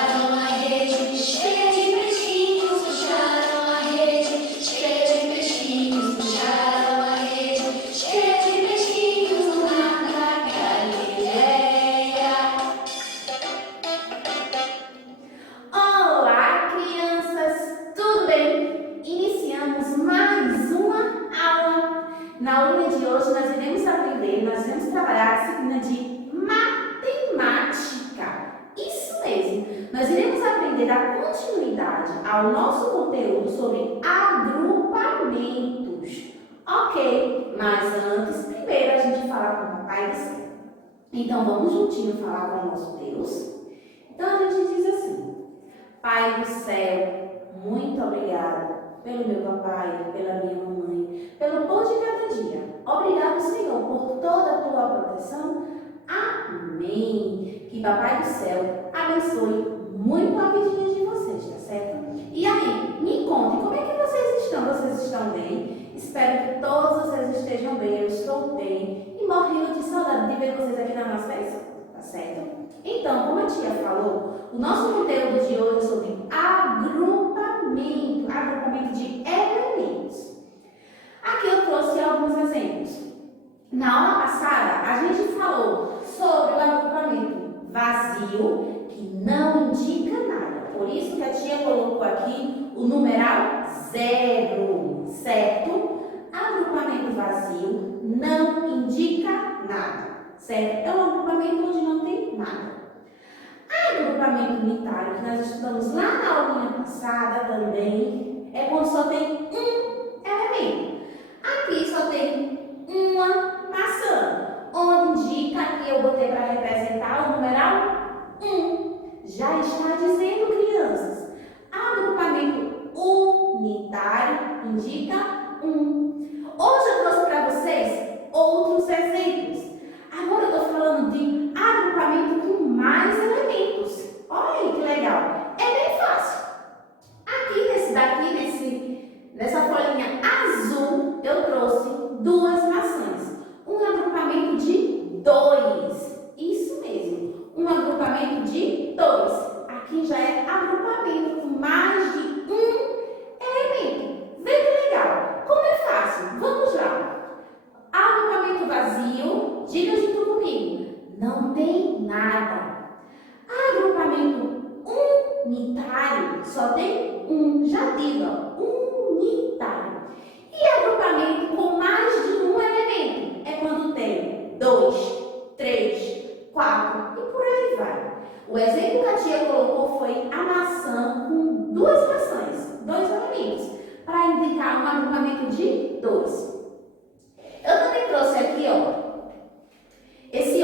puxaram a rede, cheia de peixinhos, puxaram a rede, cheia de peixinhos, puxaram a rede, cheia de peixinhos no mar da Galileia. Olá, crianças! Tudo bem? Iniciamos mais uma aula. Na aulinha de hoje nós iremos trabalhar a disciplina de matemática. Isso mesmo, nós iremos aprender a continuidade ao nosso conteúdo sobre agrupamentos. Ok, mas antes, primeiro a gente fala com o Papai do Céu. Então vamos juntinho falar com o nosso Deus? Então a gente diz assim: Pai do céu, muito obrigada pelo meu papai, pela minha mamãe, pelo pão de cada dia. Obrigado, Senhor, por toda a tua proteção. Amém. Que Papai do céu abençoe muito a vidinha de vocês, tá certo? E aí, me contem, como é que vocês estão? Vocês estão bem? Espero que todos vocês estejam bem. Eu estou bem e morrendo de saudade de ver vocês aqui na nossa festa, tá certo? Então, como a tia falou, o nosso conteúdo de hoje é sobre agrupamento de elementos. Aqui eu trouxe alguns exemplos. Na aula passada, a gente falou sobre o agrupamento vazio, que não indica nada. Por isso que a tia colocou aqui o numeral 0, certo? Agrupamento vazio não indica nada, certo? É um agrupamento onde não tem nada. Agrupamento unitário, que nós estudamos lá na aulinha passada também, é quando só tem um elemento. Aqui só tem uma maçã, onde indica que eu botei para representar o numeral 1. Já está dizendo, crianças, agrupamento unitário indica 1. Hoje eu trouxe para vocês outros exemplos. Agora eu estou falando de agrupamento com mais elementos. Olha aí que legal. É bem fácil. Aqui nessa folhinha azul, eu trouxe duas maçãs. Um agrupamento de 2. Isso mesmo. Um agrupamento de 2. Aqui já é agrupamento com mais de um elemento. Vê que legal. Como é fácil? Vamos lá. Agrupamento vazio, diga junto comigo, não tem nada. Agrupamento unitário, só tem um, já diga, unitário. E agrupamento com mais de um elemento é quando tem 2, 3, 4 e por aí vai. O exemplo que a tia colocou foi a maçã com duas maçãs, 2 elementos, para indicar um agrupamento de 2. Eu também trouxe aqui, esse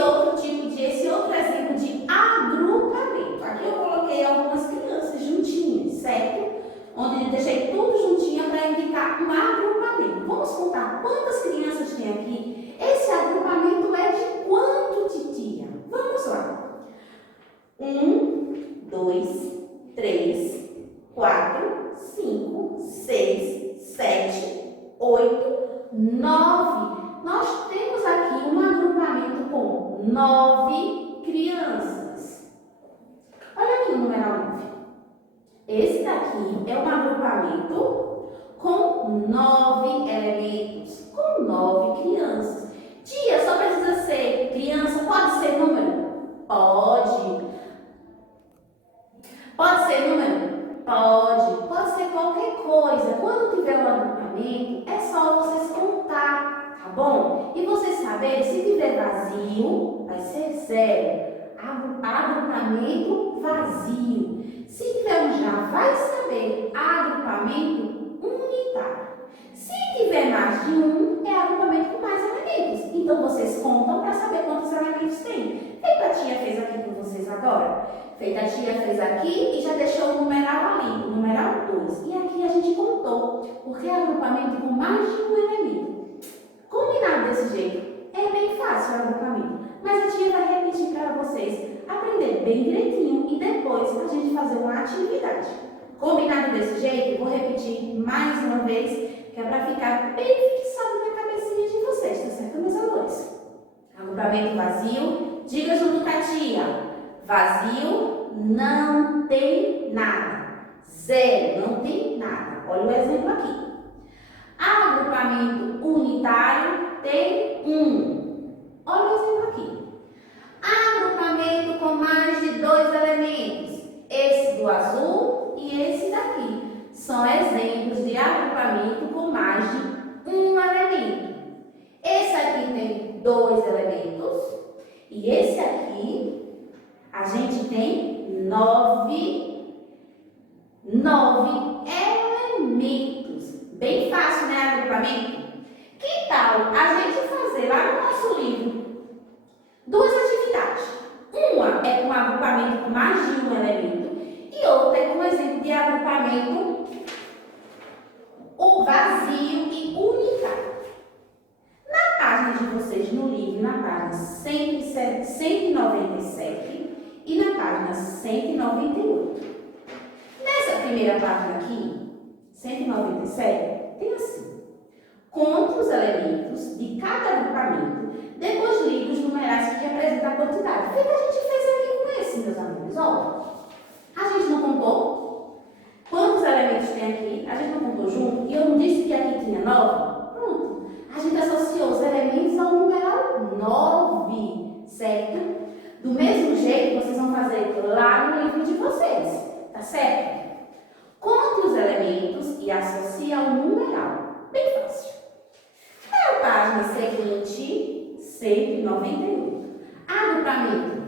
outro exemplo de agrupamento. Aqui eu coloquei algumas crianças juntinhas, certo? Onde eu deixei tudo juntinho para indicar um agrupamento. Vamos contar quantas crianças tem aqui? Esse agrupamento é de quanto, titia? Vamos lá. 1, 2, 3, 4, 5, 6, 7, 8, 9. Nós temos aqui um agrupamento com 9 crianças. Olha aqui o numeral 9. Esse daqui é um agrupamento com 9 elementos, com 9 crianças. Tia, só precisa ser criança? Pode ser número? Pode. Pode ser número? Pode. Pode ser qualquer coisa. Quando tiver um agrupamento, é só vocês contar, tá bom? E vocês saberem, se tiver vazio, vai ser 0. Agrupamento vazio. Se tiver um já, vai saber agrupamento unitário. Se tiver mais de um, é agrupamento com mais elementos. Então, vocês contam para saber quantos elementos tem. Feita a tia fez aqui com vocês agora. Feita a tia fez aqui e já deixou o numeral ali, o numeral 2. E aqui a gente contou, porque é agrupamento com mais de um elemento. Combinado desse jeito? É bem fácil o agrupamento. Mas a tia vai repetir para vocês aprender bem direitinho e depois a gente fazer uma atividade. Combinado desse jeito? Vou repetir mais uma vez, que é para ficar bem fixado na cabecinha de vocês, tá certo, meus amores? Agrupamento vazio, diga junto com a tia. Vazio não tem nada. Zero, não tem nada. Olha o exemplo aqui. Agrupamento unitário tem um. Olha o exemplo aqui. Agrupamento com mais de 2 elementos. Esse do azul e esse daqui. São exemplos de agrupamento com mais de um elemento. Esse aqui tem 2 elementos. E esse aqui, a gente tem 9 elementos. Bem fácil, né, agrupamento? Que tal a gente fazer lá no nosso livro 2 atividades? Uma é com agrupamento com mais de um elemento e outra é com exemplo de agrupamento o vazio e unitário. Na página de vocês no livro, na página 197 e na página 198. Nessa primeira página aqui, 197, tem assim: conte os elementos de cada agrupamento, depois ligue os numerais que representam a quantidade. O que a gente fez aqui com esse, meus amigos? Ó, a gente não contou quantos elementos tem aqui, a gente não contou junto, e eu não disse que aqui tinha 9? Pronto. A gente associou os elementos ao numeral 9, certo? Do mesmo jeito, vocês vão fazer lá no livro de vocês, tá certo? Conte os elementos e associe ao numeral. Bem fácil. Na página seguinte, 198. Agrupamento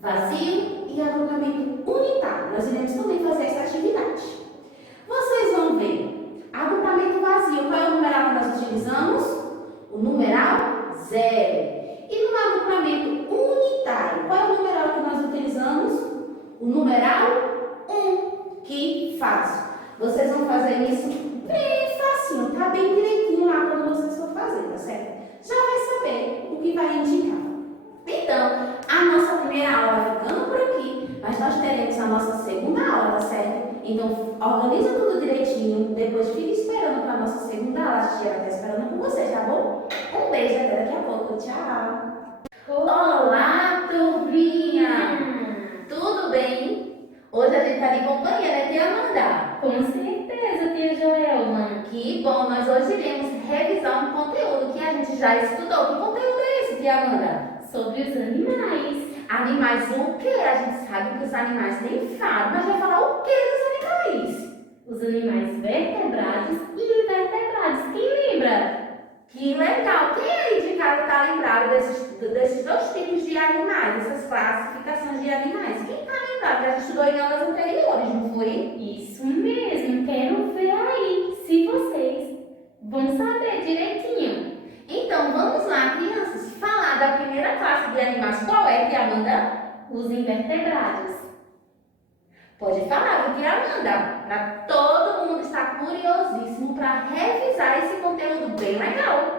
vazio e agrupamento unitário. Nós iremos também fazer essa atividade. Vocês vão ver. Agrupamento vazio. Qual é o numeral que nós utilizamos? O numeral 0. E no agrupamento unitário, qual é o numeral que nós utilizamos? O numeral 1. Que fácil. Vocês vão fazer isso bem facinho, tá bem direitinho lá quando vocês for fazer, tá certo? Já vai saber o que vai indicar. Então, a nossa primeira aula vai ficando por aqui, mas nós teremos a nossa segunda aula, tá certo? Então, organiza tudo direitinho, depois fica esperando para a nossa segunda aula. A gente já vai estar esperando por vocês, tá bom? Um beijo, até daqui a pouco. Tchau! Olá, turminha! Tudo bem? Hoje a gente está de companhia, né, tia Amanda? Com certeza, tia Joelma. Que bom! Nós hoje iremos revisar um conteúdo que a gente já estudou. Que conteúdo é esse, tia Amanda? Sobre os animais. Animais o quê? A gente sabe que os animais têm faro, mas vai falar o quê dos animais? Os animais vertebrados e invertebrados. Quem lembra? Que legal! Quem aí de casa está lembrado desses 2 tipos de animais, dessas classificações de animais? Quem está lembrado? Que a gente estudou em aulas anteriores, não foi? Isso mesmo. Quero ver aí se vocês vão saber direitinho. Então, vamos lá, crianças, falar da primeira classe de animais. Qual é, tia Amanda? Os invertebrados. Pode falar, tia Amanda, para todo mundo estar curiosíssimo para revisar esse conteúdo bem legal.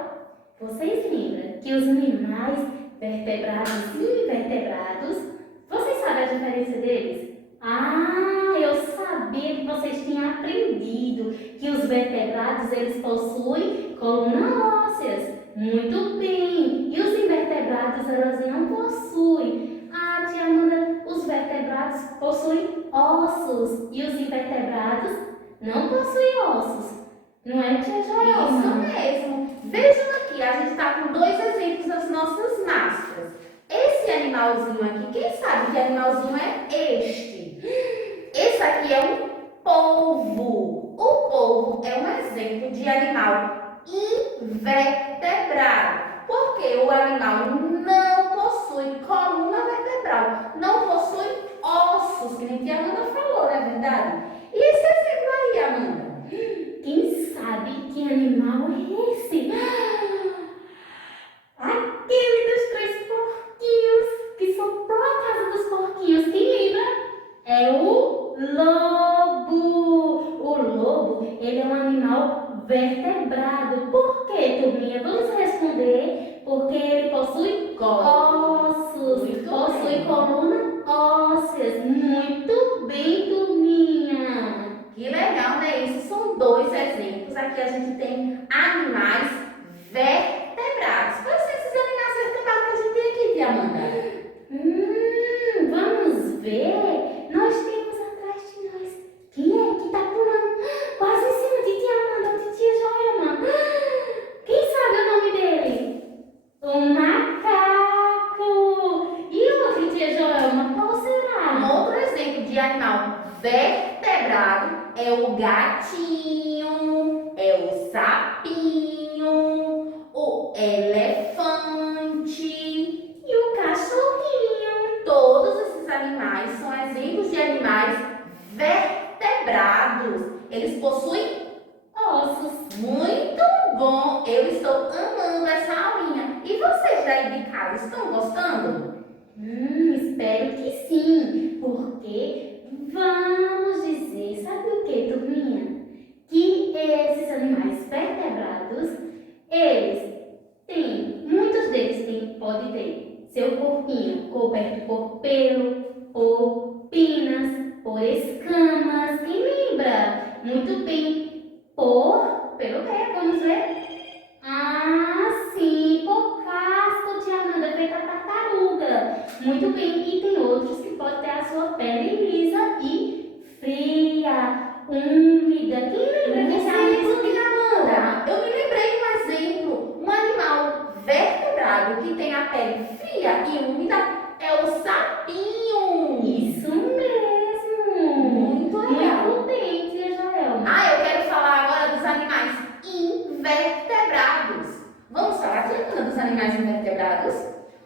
Vocês lembram que os animais vertebrados e invertebrados, vocês sabem a diferença deles? Ah, eu sabia que vocês tinham aprendido que os vertebrados, eles possuem colunas ósseas. Muito bem. E os invertebrados, elas não possuem. Ah, tia Amanda, os vertebrados possuem ossos e os invertebrados não possuem ossos. Não é, tia Joelma? Isso mesmo. Vejam aqui, a gente está com 2 exemplos nas nossas máscaras. Esse animalzinho aqui, quem sabe que animalzinho é este? Esse aqui é um polvo. O polvo é um exemplo de animal invertebrado. Porque o animal não possui coluna vertebral, não possui ossos, que nem tia Amanda falou, não é verdade? E esse exemplo aí, Amanda? Quem sabe que animal é esse? Aquele dos 3 porquinhos que soprou a casa dos porquinhos. Quem lembra? É o lobo. O lobo, ele é um animal vertebrado. Por quê, turminha? Vamos responder. Porque ele possui ossos. Muito Possui bem. coluna ósseas. Muito bem, turminha. Que legal, né? Esses são 2 exemplos. Aqui a gente tem animais vertebrados. Quais são esses animais vertebrados que a gente tem aqui, tia Amanda? Vamos ver. animal vertebrado é o gatinho, é o sapinho, o elefante E o cachorrinho? Todos esses animais são exemplos de animais vertebrados. Eles possuem Ossos. muito bom. Eu estou amando essa aulinha. E vocês daí de casa estão gostando? Espero que sim, porque vamos dizer, sabe o que, turminha? Que esses animais vertebrados, eles têm, muitos deles pode ter seu corpinho coberto por pelo, por penas, por escamas. Quem lembra? Muito bem, pelo quê? Vamos ver? Ah, sim, por casco de Amanda, feita tartaruga. Muito bem, e tem outros que podem ter a sua pele lisa e fria, úmida. Quem lembra desse Exemplo de animal? Amanda. Eu me lembrei de um exemplo. Um animal vertebrado que tem a pele fria e úmida é o sapinho. Isso mesmo. Muito legal. Muito bem, tia Joelma. Eu quero falar agora dos animais invertebrados. Vamos falar, tia Amanda, dos animais invertebrados?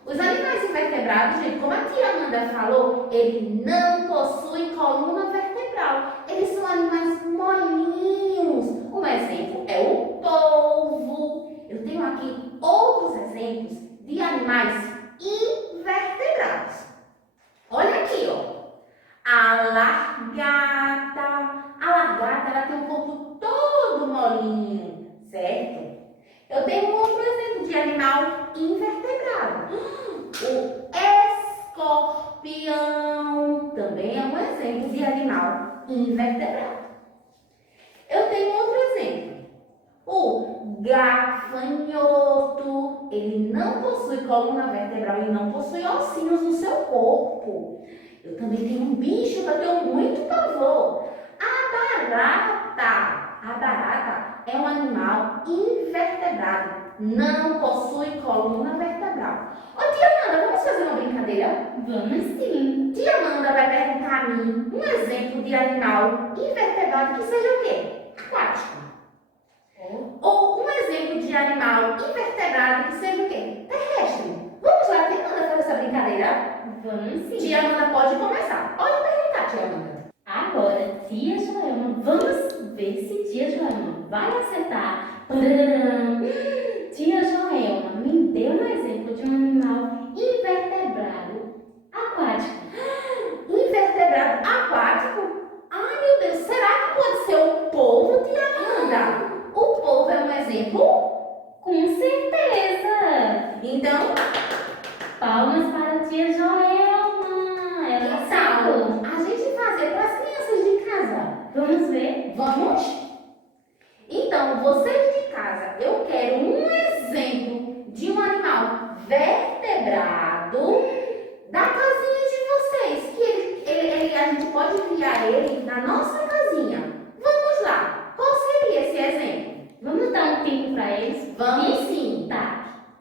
Os animais invertebrados, gente, como a tia Amanda falou, eles não possuem coluna vertebral. Eles são animais molinhos. Um exemplo é o polvo. Eu tenho aqui outros exemplos de animais invertebrados. Olha aqui, ó. A largata. A largata, ela tem um corpo todo molinho, certo? Eu tenho um outro exemplo de animal invertebrado. O escorpião também é um exemplo de animal invertebrado. Eu tenho outro exemplo. O gafanhoto. Ele não possui coluna vertebral e não possui ossinhos no seu corpo. Eu também tenho um bicho que eu tenho muito pavor. A barata. A barata é um animal invertebrado. Não possui coluna vertebral. Ô, tia Amanda, vamos fazer uma brincadeira? Vamos sim. Tia Amanda vai perguntar a mim um exemplo de animal invertebrado que seja o quê? Aquático. Ou um exemplo de animal invertebrado que seja o quê? Terrestre. Vamos lá, tia Amanda, fazer essa brincadeira? Vamos sim. Tia Amanda pode começar. Pode perguntar, tia Amanda. Agora, tia Joelma, vamos ver se tia Joelma vai acertar. Tadadam! Tia Joelma, me dê um exemplo de um animal invertebrado aquático. Invertebrado aquático? Ai, meu Deus, será que pode ser o polvo, tia Amanda? O polvo é um exemplo? Com certeza! Então, Palmas para a tia Joelma! Ela acertou. a gente fazer para as crianças de casa. Vamos ver? Vamos? Então, vocês de casa, eu quero um exemplo de um animal vertebrado da casinha de vocês, que a gente pode criar ele na nossa casinha. Vamos lá. Qual seria esse exemplo? Vamos dar um tempo para eles? Vamos sim.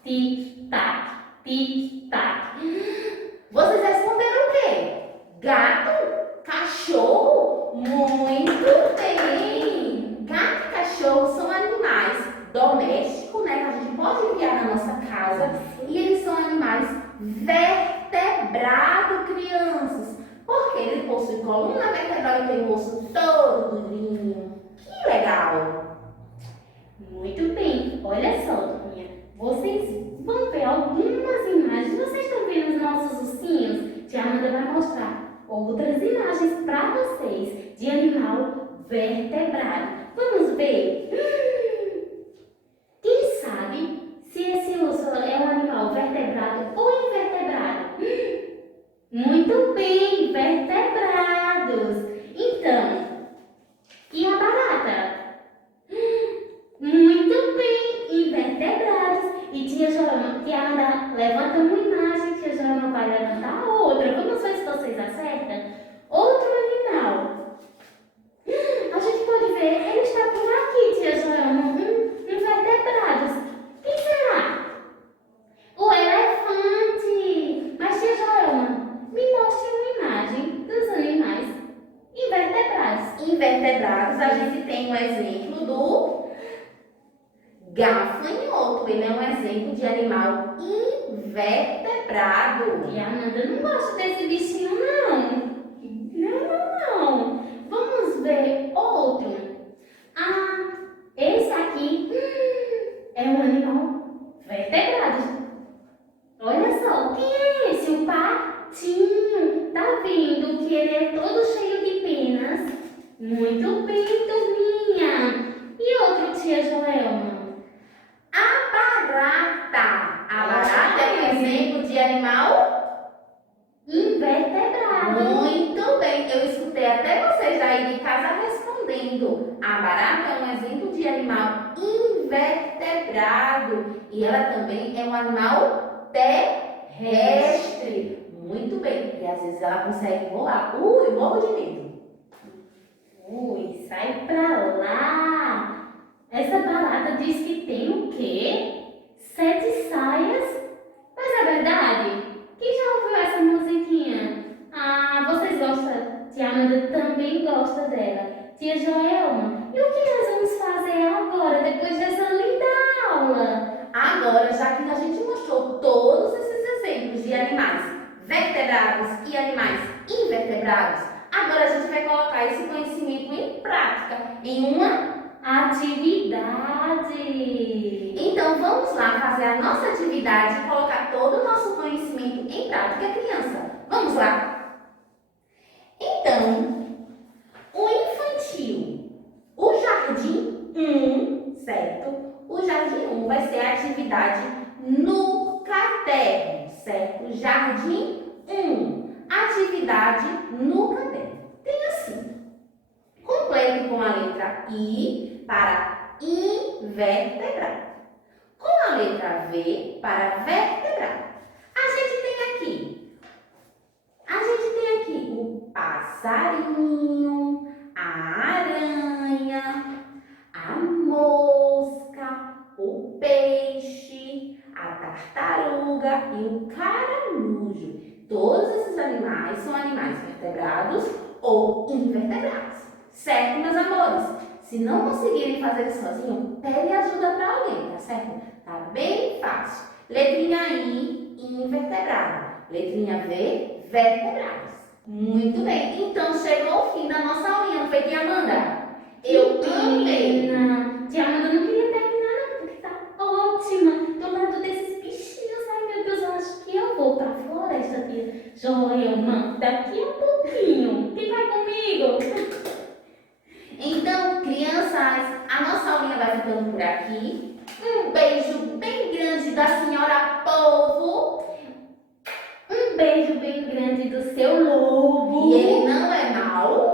Tic-tac, tic-tac. Vocês responderam o quê? Gato? Cachorro? Muito bem! Gato e cachorro são animais domésticos, né? Que a gente pode criar na nossa casa. E eles são animais vertebrados, crianças. Porque ele possui coluna vertebral e tem o osso todo durinho. Que legal! Muito bem. Olha só, turminha. Vocês vão ver algumas imagens. Vocês estão vendo os nossos ursinhos? Tia Amanda vai mostrar outras imagens para vocês de animal vertebrado. Vamos ver? Quem sabe se esse urso é um animal vertebrado ou invertebrado? Muito bem, vertebrados. Então, e a barata? Muito bem, invertebrados. E tia Joelma, tia Amanda levanta uma imagem, tia Joelma vai levantar a outra. Vamos ver se vocês acertam. Outro animal. A gente pode ver, ele está por aqui, tia Joelma. invertebrados, a gente tem o exemplo do gafanhoto. Ele é um exemplo de animal invertebrado. E a Amanda não gosta desse bichinho, não. Não. Vamos ver outro. Esse aqui é um animal vertebrado. Olha só, quem é esse? O patinho. Tá vendo que ele é todo cheio de penas? Muito bem, turminha. E outro, tia Joelma? A barata. A barata é um exemplo de animal Invertebrado. muito bem. Eu escutei até vocês aí de casa respondendo. A barata é um exemplo de animal invertebrado. E ela também é um animal terrestre. Muito bem. E às vezes ela consegue voar. Eu morro de medo. Ui, sai pra lá. Essa barata diz que tem o quê? 7 saias? Mas é verdade? Quem já ouviu essa musiquinha? Vocês gostam? Tia Amanda também gosta dela. Tia Joelma, e o que nós vamos fazer agora, depois dessa linda aula? Agora, já que a gente mostrou todos esses exemplos de animais vertebrados e animais invertebrados, agora a gente vai colocar esse conhecimento em prática, em uma Atividade. Então vamos lá fazer a nossa atividade e colocar todo o nosso conhecimento em prática, criança. Vamos lá? Então, o infantil, o jardim 1, certo? O jardim 1 vai ser a atividade no caderno, certo? Jardim 1, atividade no caderno. Tem assim, complete com a letra I para invertebrado, com a letra V para vertebrado. A gente tem aqui o passarinho, a aranha, a mosca, o peixe, a tartaruga e o caramujo. Todos esses animais são animais vertebrados ou invertebrados. Certo, meus amores? Se não conseguirem fazer sozinho, pede ajuda para alguém, tá certo? Tá bem fácil. Letrinha I, invertebrado. Letrinha V, vertebrados. Muito bem. Então, chegou o fim da nossa aulinha, não foi, tia Amanda? Eu amei. Tia Amanda não queria terminar, não, porque tá ótima. Do lado desses bichinhos, ai meu Deus, eu acho que eu vou pra floresta, tia Joelma, daqui a pouquinho. Quem vai comigo? Então, crianças, a nossa aulinha vai ficando por aqui. Um beijo bem grande da senhora Polvo. Um beijo bem grande do seu lobo. E ele não é mau.